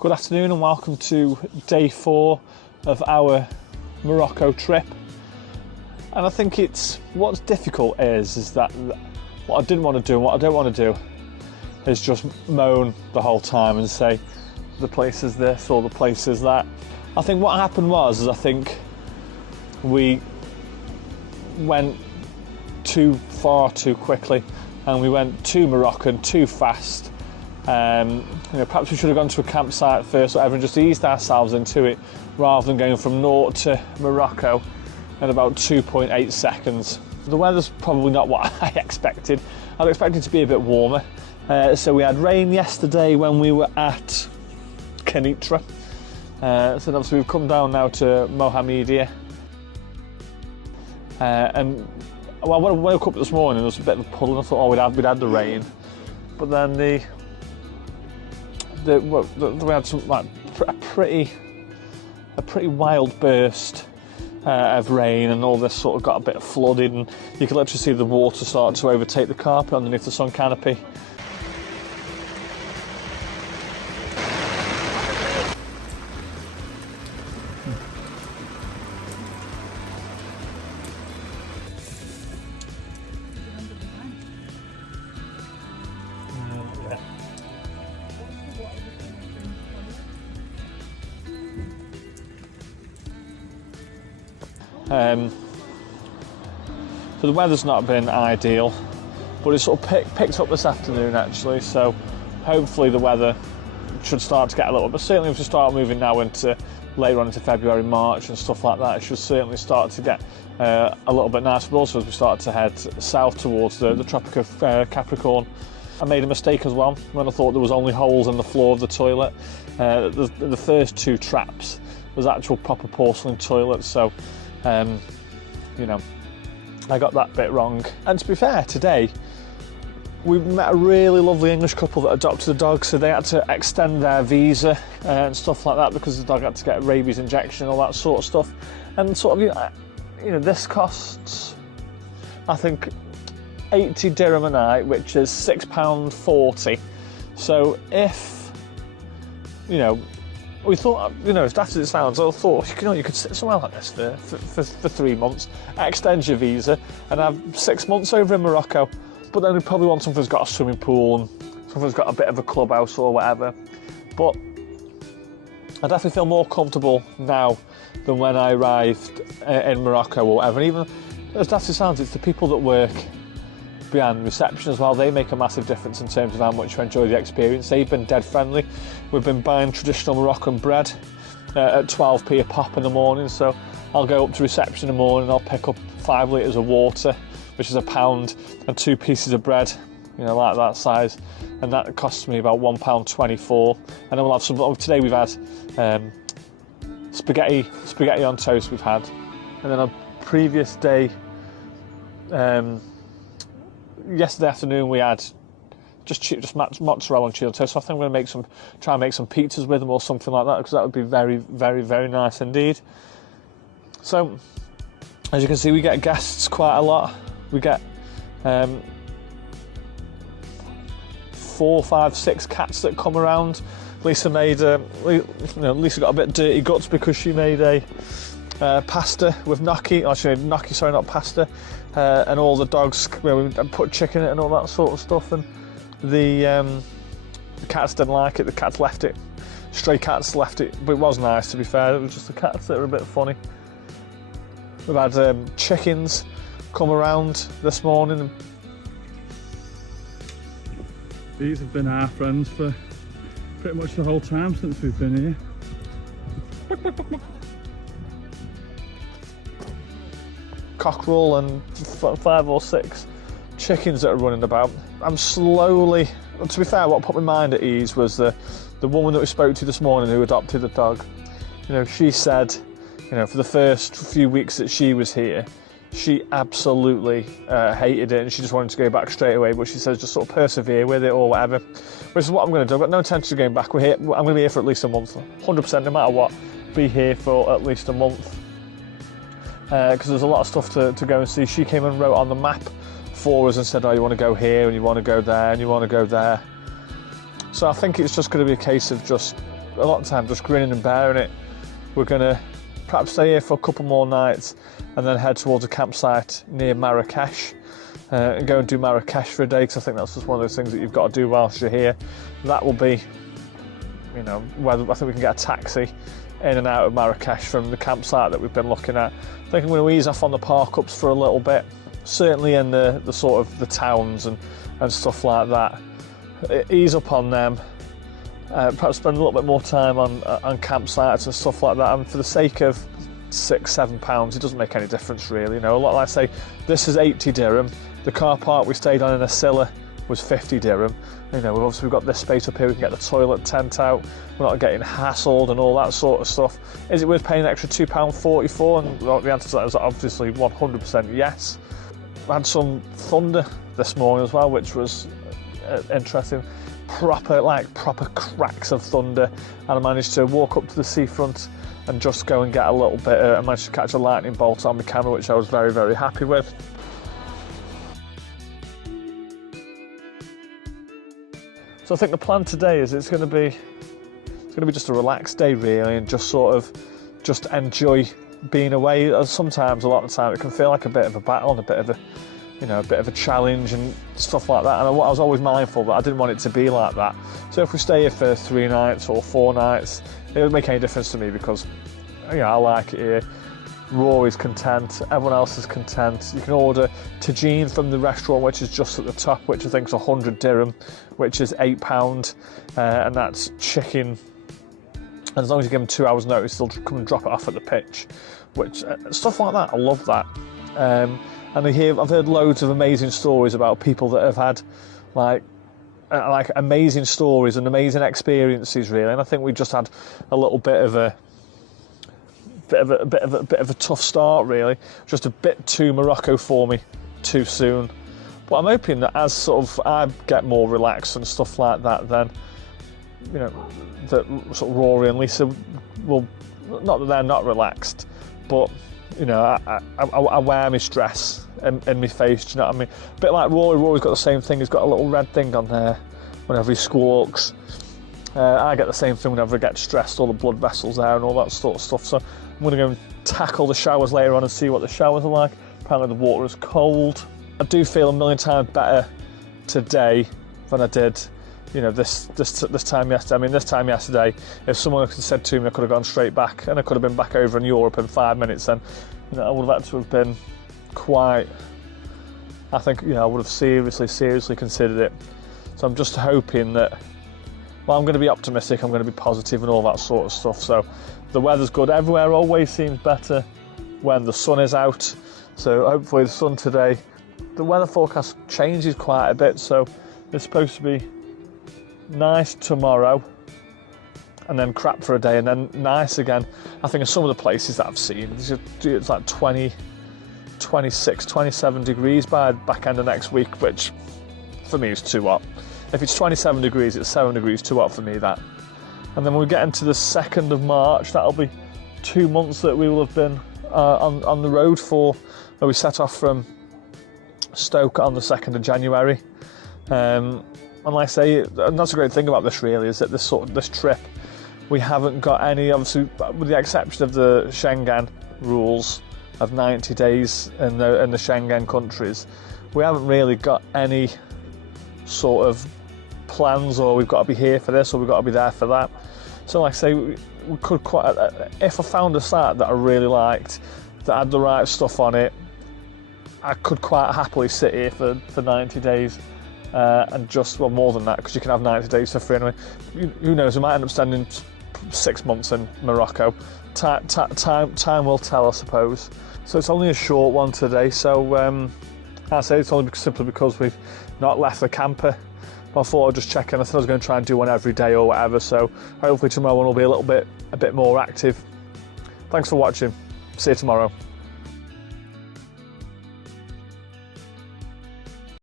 Good afternoon and welcome to day 4 of our Morocco trip. And I think what's difficult is that what I didn't want to do and what I don't want to do is just moan the whole time and say the place is this or the place is that. I think what happened was I think we went too far too quickly and we went too Moroccan, too fast. Perhaps we should have gone to a campsite first or whatever and just eased ourselves into it rather than going from naught to Morocco in about 2.8 seconds. The weather's probably not what I expected. I was expecting it to be a bit warmer. So we had rain yesterday when we were at Kenitra. So obviously we've come down now to Mohammedia. And well, when I woke up this morning there was a bit of a puddle and I thought, we'd had the rain. But then we had some a pretty wild burst of rain, and all this sort of got a bit flooded, and you could literally see the water start to overtake the carpet underneath the sun canopy. So the weather's not been ideal, but it's sort of picked up this afternoon actually, so hopefully the weather should start to get a little, but certainly if we start moving now into later on into February, March and stuff like that, it should certainly start to get a little bit nicer. But also as we start to head south towards the Tropic of Capricorn. I made a mistake as well when I thought there was only holes in the floor of the toilet. The first 2 traps was actual proper porcelain toilets, so I got that bit wrong. And to be fair, today we met a really lovely English couple that adopted a dog, so they had to extend their visa and stuff like that because the dog had to get a rabies injection and all that sort of stuff. And sort of, this costs, I think, 80 dirham a night, which is £6.40. So if, we thought, as daft as it sounds, I thought, you could sit somewhere like this for 3 months, extend your visa, and have 6 months over in Morocco. But then we probably want something that's got a swimming pool and something that's got a bit of a clubhouse or whatever. But I definitely feel more comfortable now than when I arrived in Morocco or whatever. And even as daft as it sounds, it's the people that work behind reception as well. They make a massive difference in terms of how much you enjoy the experience. They've been dead friendly. We've been buying traditional Moroccan bread at 12p a pop in the morning, so I'll go up to reception in the morning, I'll pick up 5 litres of water, which is £1, and 2 pieces of bread, like that size, and that costs me about £1.24. And then we'll have some, today we've had spaghetti on toast we've had, and then on previous day, yesterday afternoon we had just mozzarella and cheese on toast. So I think I'm going to try and make some pizzas with them or something like that, because that would be very, very, very nice indeed. So as you can see, we get guests quite a lot. We get 4, 5, 6 cats that come around. Lisa Lisa got a bit dirty guts because she made a pasta with gnocchi. Oh, she made gnocchi, sorry, not pasta. And all the dogs, we put chicken in it and all that sort of stuff. And the cats didn't like it. The cats left it. Stray cats left it, but it was nice, to be fair. It was just the cats that were a bit funny. We've had chickens come around this morning. These have been our friends for pretty much the whole time since we've been here. Cockerel and 5 or 6 chickens that are running about. I'm slowly, to be fair, what put my mind at ease was the woman that we spoke to this morning who adopted a dog. She said, for the first few weeks that she was here, she absolutely hated it and she just wanted to go back straight away, but she says just sort of persevere with it or whatever, which is what I'm going to do. I've got no intention of going back. I'm going to be here for at least a month, 100%, no matter what, be here for at least a month. Because there's a lot of stuff to go and see. She came and wrote on the map for us and said, oh, you want to go here and you want to go there and you want to go there. So I think it's just going to be a case of just a lot of time just grinning and bearing it. We're going to perhaps stay here for a couple more nights and then head towards a campsite near Marrakesh and go and do Marrakesh for a day, because I think that's just one of those things that you've got to do whilst you're here. That will be, you know, whether I think we can get a taxi in and out of Marrakesh from the campsite that we've been looking at. I think I'm going to ease off on the park-ups for a little bit, certainly in the sort of the towns and stuff like that. Ease up on them, perhaps spend a little bit more time on campsites and stuff like that, and for the sake of £6-7, it doesn't make any difference really. You know, a lot, like I say, this is 80 dirham. The car park we stayed on in Asila was 50 dirham. You know, we've got this space up here, we can get the toilet tent out, we're not getting hassled and all that sort of stuff. Is it worth paying an extra £2.40 for? And the answer to that is obviously 100% yes. I had some thunder this morning as well, which was interesting. Proper cracks of thunder, and I managed to walk up to the seafront and just go and get a little bit. I managed to catch a lightning bolt on my camera, which I was very, very happy with. So I think the plan today is it's going to be just a relaxed day really, and just sort of just enjoy being away. Sometimes, a lot of the time, it can feel like a bit of a battle and a bit of a challenge and stuff like that. And I was always mindful that I didn't want it to be like that. So if we stay here for 3 nights or 4 nights, it doesn't make any difference to me, because I like it here. Rory's content, everyone else is content. You can order tagine from the restaurant, which is just at the top, which I think is 100 dirham, which is £8, and that's chicken. And as long as you give them 2 hours notice, they'll come and drop it off at the pitch, which stuff like that, I love that. And I've heard loads of amazing stories about people that have had like amazing stories and amazing experiences really. And I think we just had a little bit of a tough start really, just a bit too Morocco for me too soon. But I'm hoping that as sort of I get more relaxed and stuff like that, then you know that sort of Rory and Lisa will, not that they're not relaxed, but you know, I wear my stress in my face, do you know what I mean? A bit like Rory. Rory's got the same thing, he's got a little red thing on there whenever he squawks. I get the same thing whenever I get stressed, all the blood vessels there and all that sort of stuff. So I'm going to go and tackle the showers later on and see what the showers are like. Apparently the water is cold. I do feel a million times better today than I did, you know, this time yesterday. I mean, this time yesterday, if someone had said to me I could have gone straight back and I could have been back over in Europe in 5 minutes, then you know, I would have had to have been quite, I think, you know, I would have seriously considered it. So I'm just hoping that, well, I'm going to be optimistic, I'm going to be positive and all that sort of stuff. So the weather's good everywhere, always seems better when the sun is out. So hopefully the sun today, the weather forecast changes quite a bit, so it's supposed to be nice tomorrow and then crap for a day and then nice again. I think in some of the places that I've seen, it's like 20, 26, 27 degrees by back end of next week, which for me is too hot. If it's 27 degrees, it's 7 degrees too hot for me, that. And then when we get into the 2nd of March, that'll be 2 months that we will have been on the road for, where we set off from Stoke on the 2nd of January. And like I say, and that's a great thing about this really, is that this trip, we haven't got any, obviously, with the exception of the Schengen rules of 90 days in the Schengen countries, we haven't really got any sort of plans, or we've got to be here for this or we've got to be there for that. So like I say, we could quite, if I found a site that I really liked, that had the right stuff on it, I could quite happily sit here for 90 days and just, well, more than that, because you can have 90 days for free anyway. Who knows, we might end up spending 6 months in Morocco. Time will tell, I suppose. So it's only a short one today, so I say it's only simply because we've not left the camper. I thought I'd just check in. I said I was going to try and do one every day or whatever, so hopefully tomorrow one will be a bit more active. Thanks for watching. See you tomorrow.